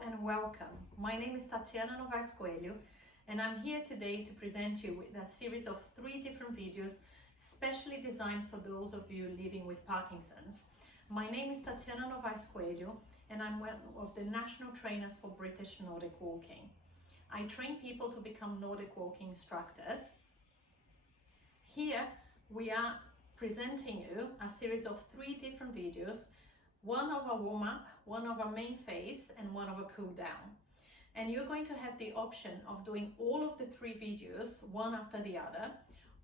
Hello and welcome. My name is Tatiana Novaes Coelho and I'm here today to present you with a series of 3 different videos specially designed for those of you living with Parkinson's. My name is Tatiana Novaes Coelho and I'm one of the national trainers for British Nordic Walking. I train people to become Nordic Walking instructors. Here we are presenting you a series of 3 different videos, one of a warm-up, one of a main phase, and one of a cool-down. And you're going to have the option of doing all of the 3 videos, one after the other,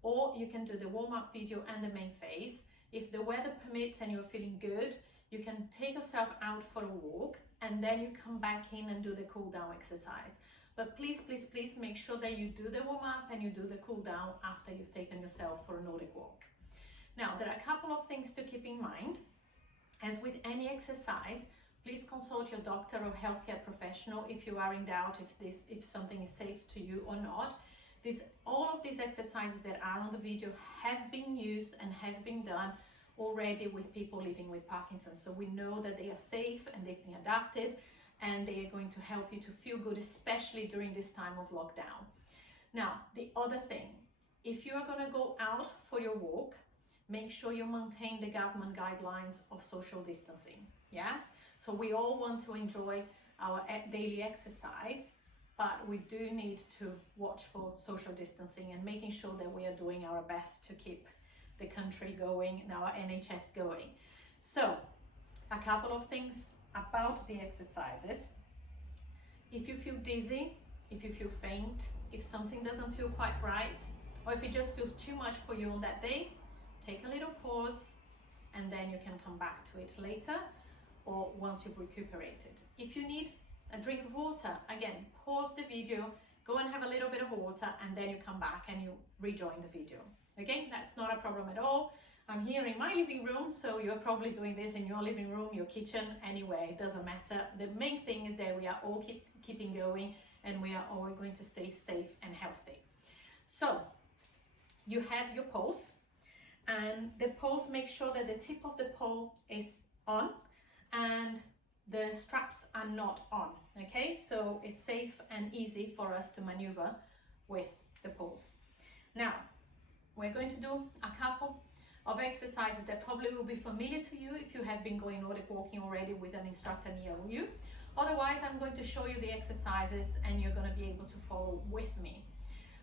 or you can do the warm-up video and the main phase. If the weather permits and you're feeling good, you can take yourself out for a walk and then you come back in and do the cool-down exercise. But please, please, please make sure that you do the warm-up and you do the cool-down after you've taken yourself for a Nordic walk. Now, there are a couple of things to keep in mind. As with any exercise, please consult your doctor or healthcare professional if you are in doubt if something is safe to you or not. All of these exercises that are on the video have been used and have been done already with people living with Parkinson's. So we know that they are safe and they've been adapted and they are going to help you to feel good, especially during this time of lockdown. Now, the other thing, if you are going to go out for your walk, make sure you maintain the government guidelines of social distancing. Yes, so we all want to enjoy our daily exercise, but we do need to watch for social distancing and making sure that we are doing our best to keep the country going and our NHS going. So a couple of things about the exercises. If you feel dizzy, if you feel faint, if something doesn't feel quite right, or if it just feels too much for you on that day, take a little pause and then you can come back to it later or once you've recuperated. If you need a drink of water, again, pause the video, go and have a little bit of water and then you come back and you rejoin the video. Okay, that's not a problem at all. I'm here in my living room, so you're probably doing this in your living room, your kitchen, anyway, it doesn't matter. The main thing is that we are all keeping going and we are all going to stay safe and healthy. So you have your pulse. And the pulse, make sure that the tip of the pole is on and the straps are not on, okay? So it's safe and easy for us to maneuver with the pulse. Now, we're going to do a couple of exercises that probably will be familiar to you if you have been going Nordic walking already with an instructor near you. Otherwise, I'm going to show you the exercises and you're going to be able to follow with me.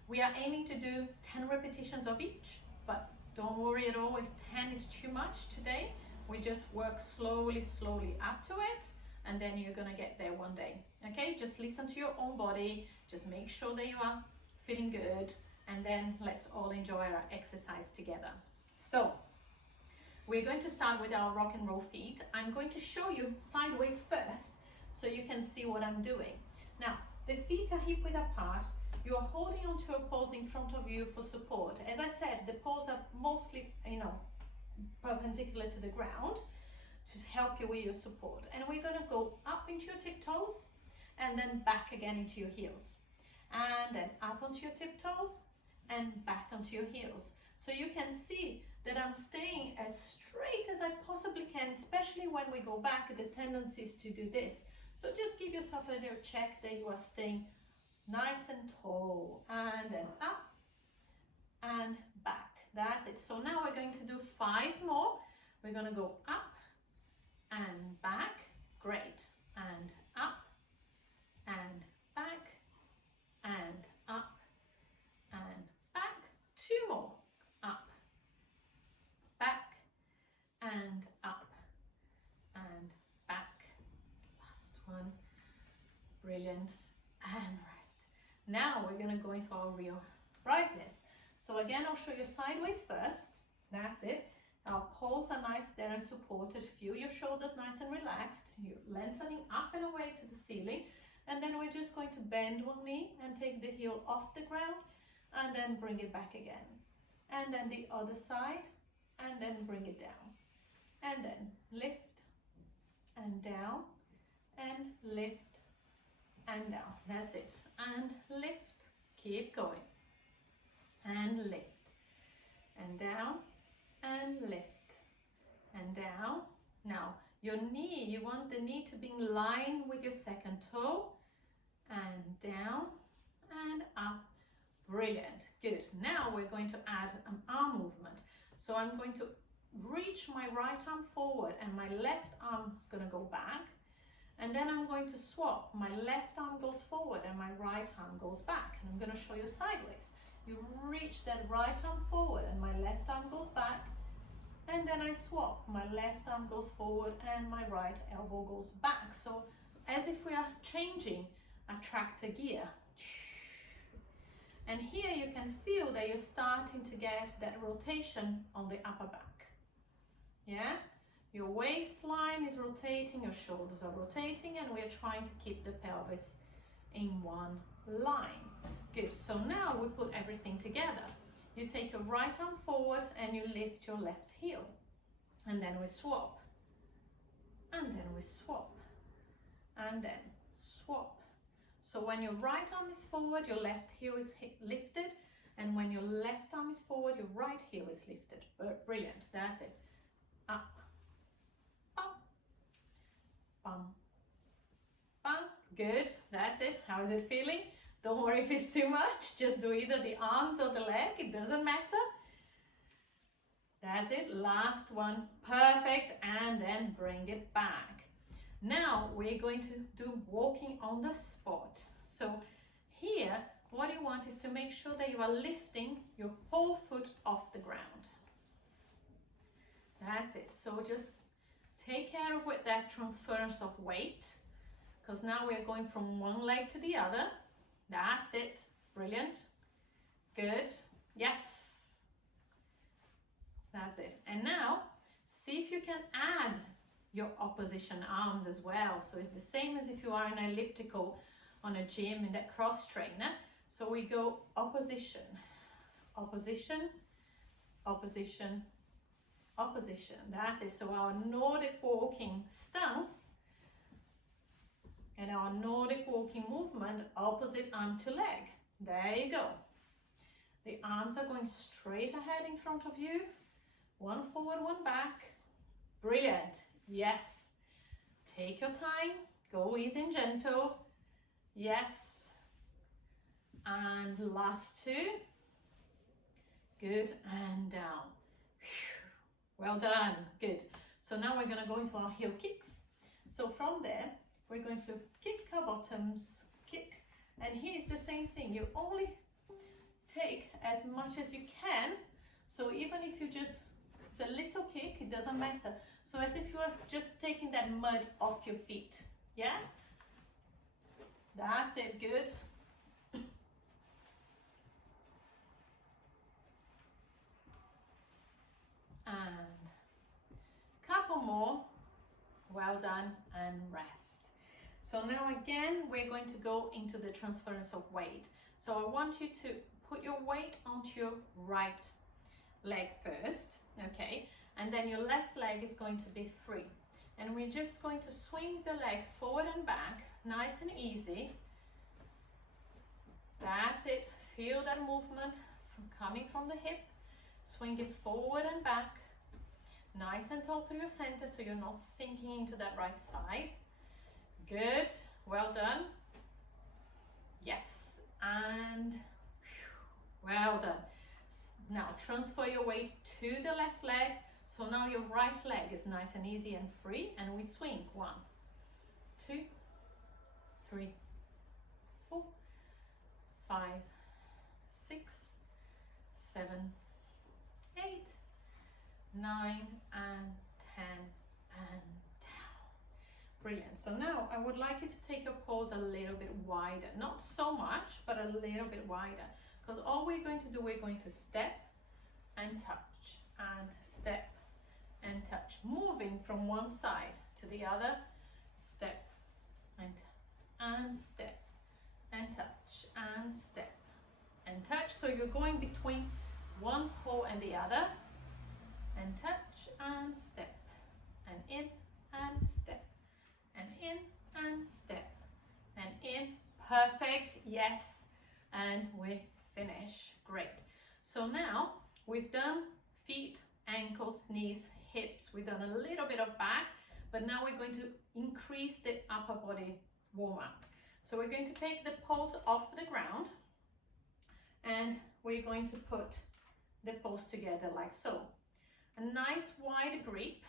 We are aiming to do 10 repetitions of each, but don't worry at all if 10 is too much today. We just work slowly up to it and then you're gonna get there one day. Okay, just listen to your own body, just make sure that you are feeling good and then let's all enjoy our exercise together. So we're going to start with our rock and roll feet. I'm going to show you sideways first so you can see what I'm doing. Now, the feet are hip width apart. You are holding onto a poles in front of you for support. As I said, the poles are mostly, perpendicular to the ground to help you with your support. And we're going to go up into your tiptoes and then back again into your heels. And then up onto your tiptoes and back onto your heels. So you can see that I'm staying as straight as I possibly can, especially when we go back, the tendency is to do this. So just give yourself a little check that you are staying nice and tall, and then up and back. That's it. So now we're going to do 5 more. We're going to go up and back. Great. And up and back and up and back. 2 more. Up, back and up and back. Last one. Brilliant. And rest. Now we're going to go into our real rises. So again, I'll show you sideways first. That's it. Our poles are nice there and supported. Feel your shoulders nice and relaxed. You're lengthening up and away to the ceiling. And then we're just going to bend one knee and take the heel off the ground and then bring it back again. And then the other side and then bring it down. And then lift and down and lift and down. That's it. And lift. Keep going. And lift. And down. And lift. And down. Now, Your knee, you want the knee to be in line with your second toe, and down and up. Brilliant, good. Now we're going to add an arm movement. So I'm going to reach my right arm forward and my left arm is going to go back. And then I'm going to swap. My left arm goes forward and my right arm goes back. And I'm going to show you sideways. You reach that right arm forward and my left arm goes back. And then I swap. My left arm goes forward and my right elbow goes back. So as if we are changing a tractor gear. And here you can feel that you're starting to get that rotation on the upper back. Yeah? Your waistline is rotating, your shoulders are rotating, and we're trying to keep the pelvis in one line. Good, so now we put everything together. You take your right arm forward and you lift your left heel. And then we swap. And then we swap. And then swap. So when your right arm is forward, your left heel is lifted. And when your left arm is forward, your right heel is lifted. Brilliant, that's it. Up. Up. Bum. Bum. Good, that's it. How is it feeling? Don't worry if it's too much. Just do either the arms or the leg. It doesn't matter. That's it. Last one. Perfect. And then bring it back. Now we're going to do walking on the spot. So here, what you want is to make sure that you are lifting your whole foot off the ground. That's it. So just take care of with that transference of weight, because now we're going from one leg to the other. That's it. Brilliant. Good. Yes. That's it. And now see if you can add your opposition arms as well. So it's the same as if you are in an elliptical on a gym in that cross trainer. So we go opposition, opposition, opposition, opposition. That's it. So our Nordic walking stance and our Nordic walking movement, opposite arm to leg. There you go. The arms are going straight ahead in front of you. One forward, one back. Brilliant. Yes. Take your time. Go easy and gentle. Yes. And last two. Good. And down. Well done. Good. So now we're going to go into our heel kicks. So from there, we're going to kick our bottoms, kick. And here's the same thing. You only take as much as you can. So even if you just, it's a little kick, it doesn't matter. So as if you are just taking that mud off your feet. Yeah? That's it. Good. And couple more. Well done. And rest. So now again, we're going to go into the transference of weight. So I want you to put your weight onto your right leg first, okay? And then your left leg is going to be free. And we're just going to swing the leg forward and back, nice and easy. That's it. Feel that movement coming from the hip. Swing it forward and back, nice and tall to your center so you're not sinking into that right side. Good, well done. Yes, and well done. Now transfer your weight to the left leg. So now your right leg is nice and easy and free, and we swing 1, 2, 3, 4, 5, 6, 7, 8, 9, and 10, and down. Brilliant. So now I would like you to take your pose a little bit wider, not so much, but a little bit wider, because all we're going to do, we're going to step and touch and step and touch, moving from one side to the other. Step and step and touch and step and touch. So you're going between one toe and the other, and touch and step and in and step and in and step and in. Perfect. Yes. And we finish. Great. So now we've done feet, ankles, knees, hips. We've done a little bit of back, but now we're going to increase the upper body warm-up. So we're going to take the poles off the ground and we're going to put the poles together like so. A nice wide grip,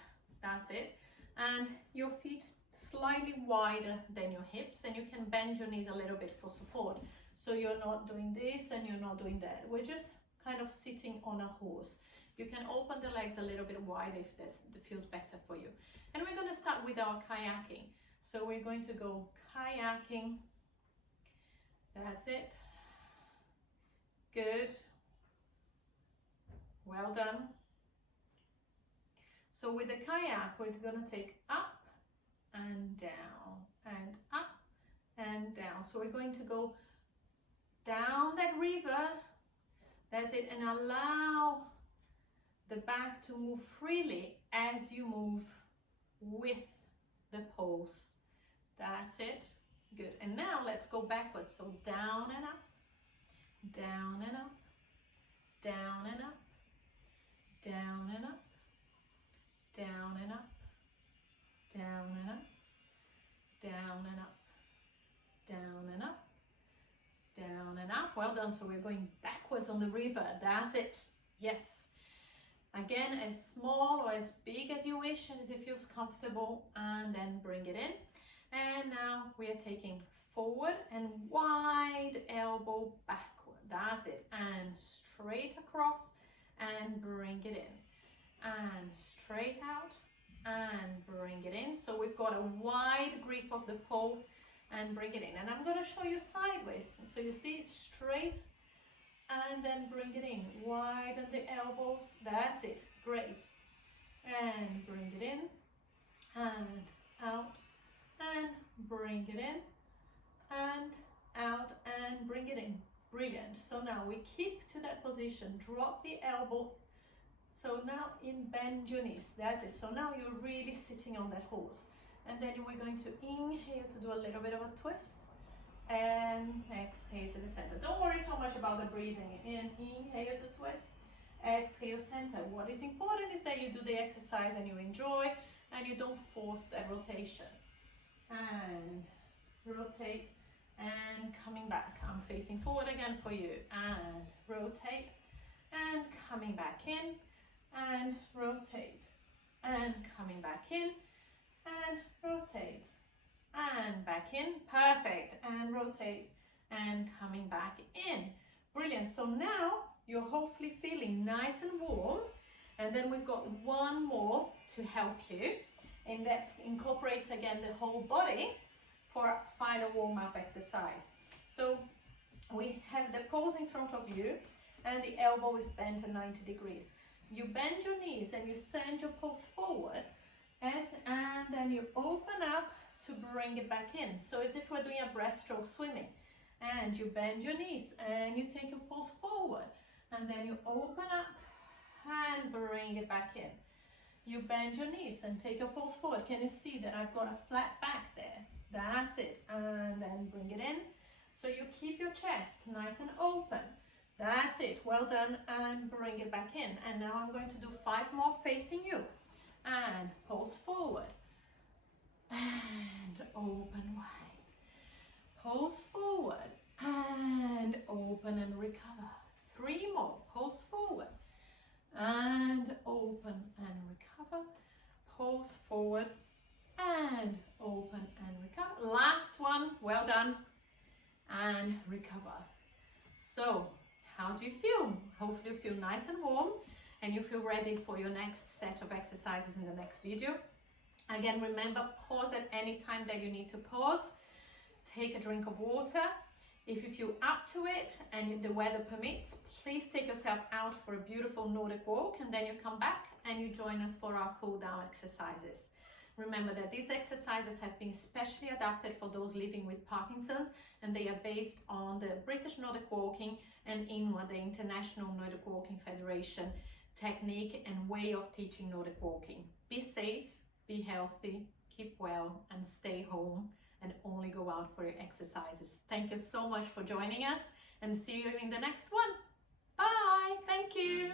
that's it, and your feet slightly wider than your hips, and you can bend your knees a little bit for support. So you're not doing this and you're not doing that. We're just kind of sitting on a horse. You can open the legs a little bit wide if that feels better for you. And we're going to start with our kayaking. So we're going to go kayaking. That's it. Good. Well done. So with the kayak, we're going to take up and down and up and down. So we're going to go down that river. That's it. And allow the back to move freely as you move with the poles. That's it. Good. And now let's go backwards. So down and up, down and up, down and up, down and up, down and up, down and up, down and up, down and up, down and up. Well done. So we're going backwards on the river. That's it. Yes. Again, as small or as big as you wish and as it feels comfortable, and then bring it in. And now we are taking forward and wide elbow backward. That's it. And straight across and bring it in. And straight out and bring it in. So we've got a wide grip of the pole and bring it in. And I'm going to show you sideways. So you see, straight and then bring it in. Widen the elbows. That's it. Great. And bring it in and out and bring it in and out and bring it in. Brilliant. So now we keep to that position. Drop the elbow. So now bend your knees. That's it. So now you're really sitting on that horse. And then we're going to inhale to do a little bit of a twist. And exhale to the center. Don't worry so much about the breathing in. Inhale to twist. Exhale center. What is important is that you do the exercise and you enjoy and you don't force that rotation. And rotate and coming back. I'm facing forward again for you. And rotate and coming back in and rotate and coming back in and rotate and back in. Perfect. And rotate and coming back in. Brilliant. So now you're hopefully feeling nice and warm, and then we've got one more to help you, and that incorporates again the whole body for a final warm-up exercise. So we have the pose in front of you and the elbow is bent at 90 degrees. You bend your knees and you send your pose forward and then you open up to bring it back in. So as if we're doing a breaststroke swimming. And you bend your knees and you take your pose forward. And then you open up and bring it back in. You bend your knees and take your pose forward. Can you see that I've got a flat back there? That's it. And then bring it in. So you keep your chest nice and open. That's it. Well done. And bring it back in. And now I'm going to do 5 more facing you. And pose forward. And open wide. Pose forward. And open and recover. 3 more. Pose forward. And open and recover. Pose forward. And open and recover. Last one. Well done. And recover. So, how do you feel? Hopefully you feel nice and warm and you feel ready for your next set of exercises in the next video. Again, remember, pause at any time that you need to pause. Take a drink of water. If you feel up to it and the weather permits, please take yourself out for a beautiful Nordic walk, and then you come back and you join us for our cool down exercises. Remember that these exercises have been specially adapted for those living with Parkinson's, and they are based on the British Nordic Walking and INWA, the International Nordic Walking Federation, technique and way of teaching Nordic walking. Be safe, be healthy, keep well, and stay home, and only go out for your exercises. Thank you so much for joining us, and see you in the next one. Bye. Thank you.